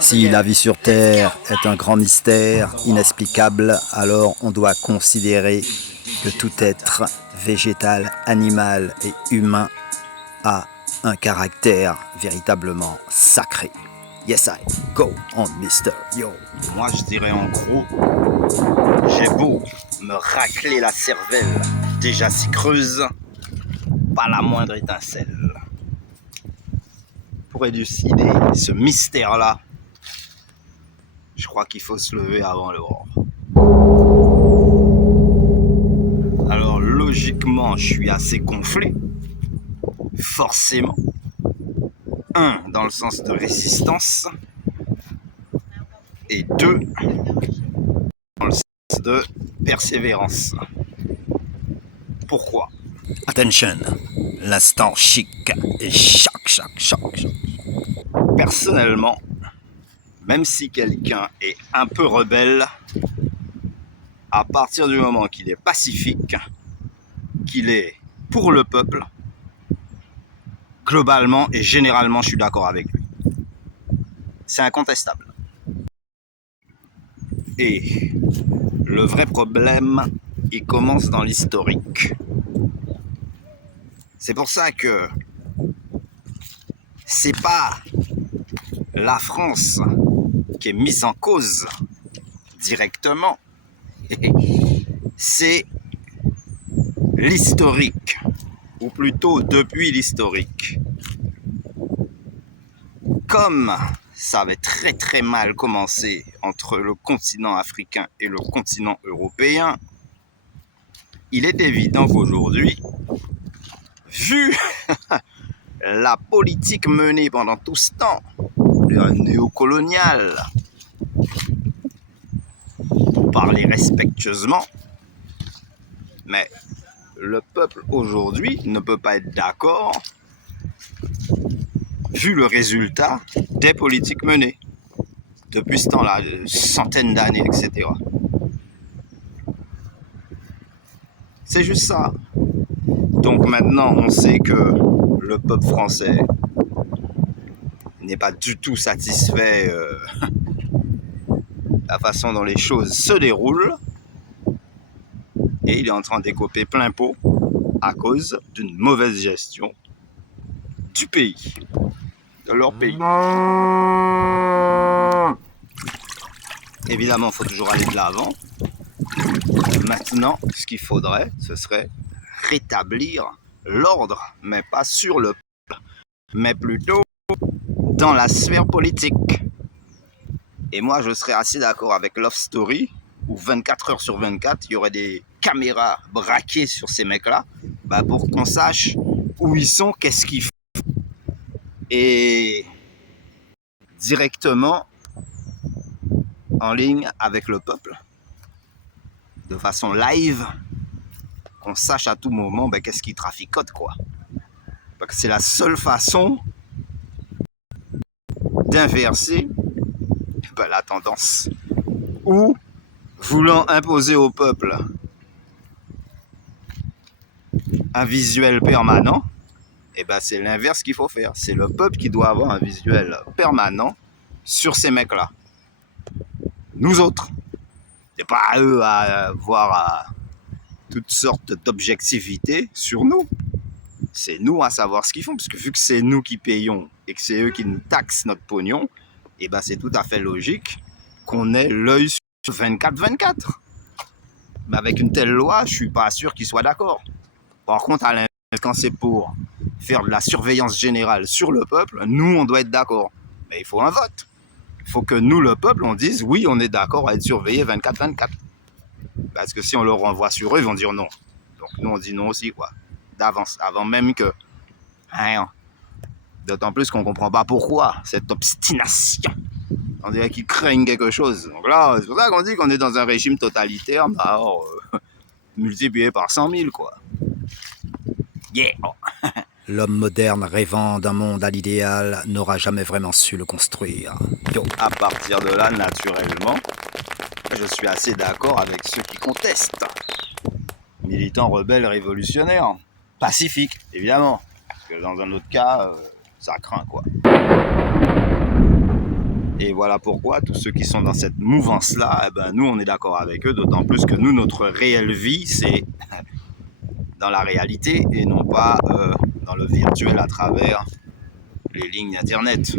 Si la vie sur Terre est un grand mystère inexplicable, alors on doit considérer que tout être végétal, animal et humain a un caractère véritablement sacré. Yes, I go on, Mister Yo. Moi, je dirais en gros, j'ai beau me racler la cervelle, déjà si creuse, pas la moindre étincelle. Pour élucider ce mystère-là, je crois qu'il faut se lever avant l'aurore. Alors logiquement, je suis assez gonflé, forcément. Un, dans le sens de résistance, et deux, dans le sens de persévérance. Pourquoi? Attention, l'instant chic et choc. Personnellement, même si quelqu'un est un peu rebelle, à partir du moment qu'il est pacifique, qu'il est pour le peuple, globalement et généralement, je suis d'accord avec lui. C'est incontestable. Et le vrai problème, il commence dans l'historique. C'est pour ça que c'est pas la France qui est mise en cause directement, c'est l'historique, ou plutôt depuis l'historique. Comme ça avait très très mal commencé entre le continent africain et le continent européen, il est évident qu'aujourd'hui, vu la politique menée pendant tout ce temps, le néocolonial, pour parler respectueusement, mais le peuple aujourd'hui ne peut pas être d'accord vu le résultat des politiques menées depuis ce temps-là, centaines d'années, etc. C'est juste ça. Donc maintenant, on sait que le peuple français n'est pas du tout satisfait de la façon dont les choses se déroulent. Et il est en train d'écoper plein pot à cause d'une mauvaise gestion du pays, de leur pays. Évidemment, il faut toujours aller de l'avant. Maintenant, ce qu'il faudrait, ce serait rétablir l'ordre, mais pas sur le peuple, mais plutôt dans la sphère politique. Et moi, je serais assez d'accord avec Love Story, où 24 heures sur 24, il y aurait des caméras braquées sur ces mecs-là, pour qu'on sache où ils sont, qu'est-ce qu'ils font. Et directement en ligne avec le peuple, de façon live, qu'on sache à tout moment qu'est-ce qu'ils traficotent, quoi. Parce que c'est la seule façon d'inverser la tendance. Ou, voulant imposer au peuple un visuel permanent, c'est l'inverse qu'il faut faire. C'est le peuple qui doit avoir un visuel permanent sur ces mecs-là. Nous autres. C'est pas à eux à avoir toutes sortes d'objectivité sur nous. C'est nous à savoir ce qu'ils font. Parce que vu que c'est nous qui payons et que c'est eux qui nous taxent notre pognon, c'est tout à fait logique qu'on ait l'œil sur 24-24. Mais avec une telle loi, je suis pas sûr qu'ils soient d'accord. Par contre, à l'inverse, quand c'est pour faire de la surveillance générale sur le peuple, nous, on doit être d'accord. Mais il faut un vote. Il faut que nous, le peuple, on dise oui, on est d'accord à être surveillé 24-24. Parce que si on le renvoie sur eux, ils vont dire non. Donc nous, on dit non aussi, quoi. D'avance, avant même que... D'autant plus qu'on ne comprend pas pourquoi cette obstination. On dirait qu'ils craignent quelque chose. Donc là, c'est pour ça qu'on dit qu'on est dans un régime totalitaire, multiplié par 100 000, quoi. Yeah. L'homme moderne rêvant d'un monde à l'idéal n'aura jamais vraiment su le construire. Yo. À partir de là, naturellement, je suis assez d'accord avec ceux qui contestent. Militants, rebelles, révolutionnaires. Pacifiques, évidemment. Parce que dans un autre cas, ça craint, quoi. Et voilà pourquoi tous ceux qui sont dans cette mouvance-là, nous on est d'accord avec eux, d'autant plus que nous, notre réelle vie, c'est dans la réalité et non pas dans le virtuel à travers les lignes internet.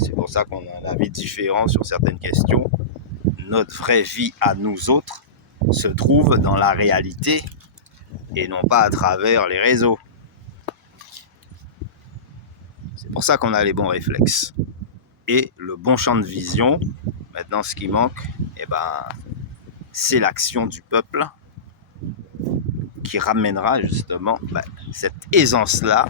C'est pour ça qu'on a un avis différent sur certaines questions. Notre vraie vie à nous autres se trouve dans la réalité et non pas à travers les réseaux. C'est pour ça qu'on a les bons réflexes et le bon champ de vision. Maintenant, ce qui manque, c'est l'action du peuple qui ramènera justement cette aisance-là,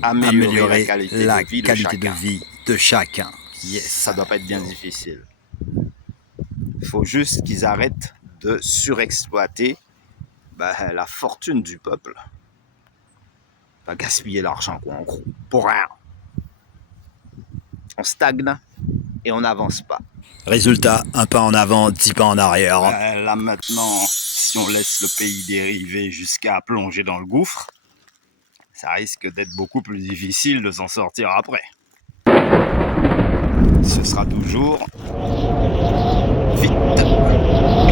améliorer la qualité de vie de chacun. Yes. Ça doit pas être bien difficile. Il faut juste qu'ils arrêtent de surexploiter la fortune du peuple. Pas gaspiller l'argent, quoi, en gros, pour rien. On stagne et on n'avance pas. Résultat, un pas en avant, 10 pas en arrière. Là maintenant, si on laisse le pays dériver jusqu'à plonger dans le gouffre, ça risque d'être beaucoup plus difficile de s'en sortir après. Ce sera toujours vite,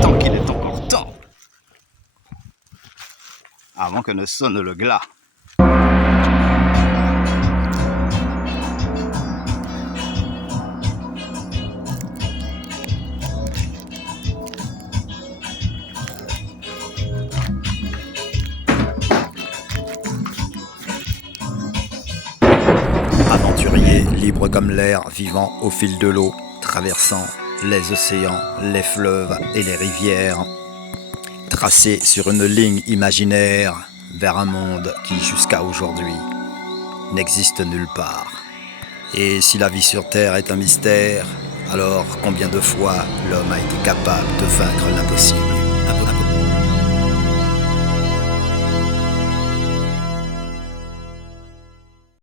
tant qu'il est encore temps, avant que ne sonne le glas. Aventurier, libre comme l'air, vivant au fil de l'eau, traversant les océans, les fleuves et les rivières, tracé sur une ligne imaginaire vers un monde qui, jusqu'à aujourd'hui, n'existe nulle part. Et si la vie sur Terre est un mystère, alors combien de fois l'homme a été capable de vaincre l'impossible ?